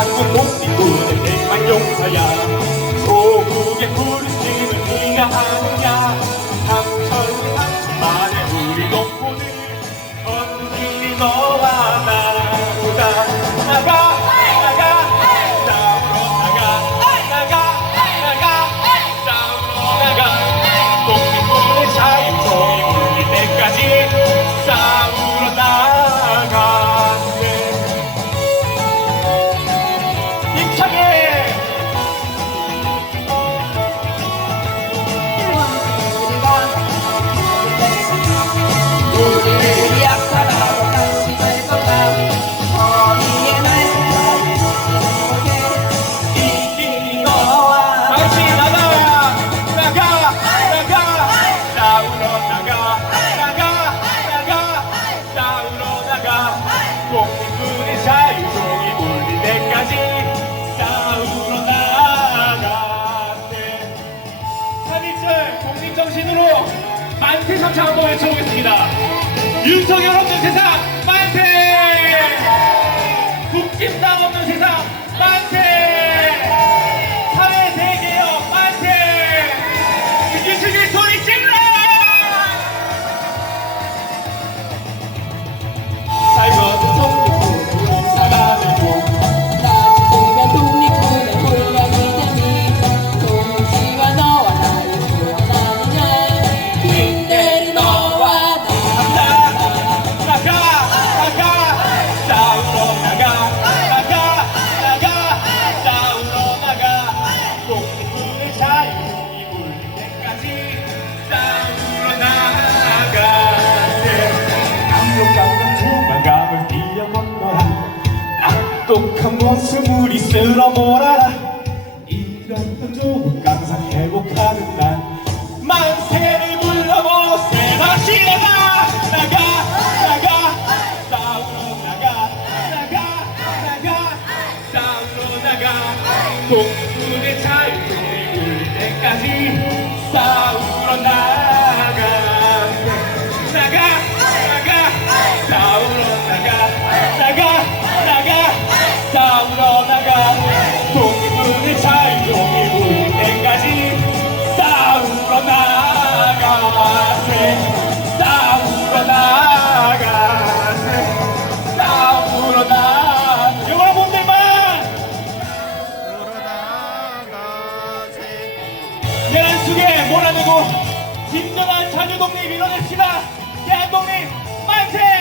작은 목비군을 백만 용사야. 소국의 부르심을 네가 하느냐? 삼천리 한만에 우리 높고들 건길 너와 나보다. 나가 만세 삼창 한번 외쳐보겠습니다. 윤석열 없는 세상 만세 국진당 없는 세상 만세 악독한 모습을 이슬어 몰아라. 이런 좋은 강산 회복하는 날. 만세를 불러보세 다시 나가 나가 나가. 싸우러 나가 나가 나가. 싸우러 나가. 동군의 자유를 울릴 때까지 싸우러 나가 싸우러 나가 동군의 자유를 울릴 때까지 싸우러 나가세. 싸우러 나가세. 싸우러 나. 여러분들만 계란 속에 몰아내고 진정한 자주 독립 이뤄냅시다. 대한 독립 만세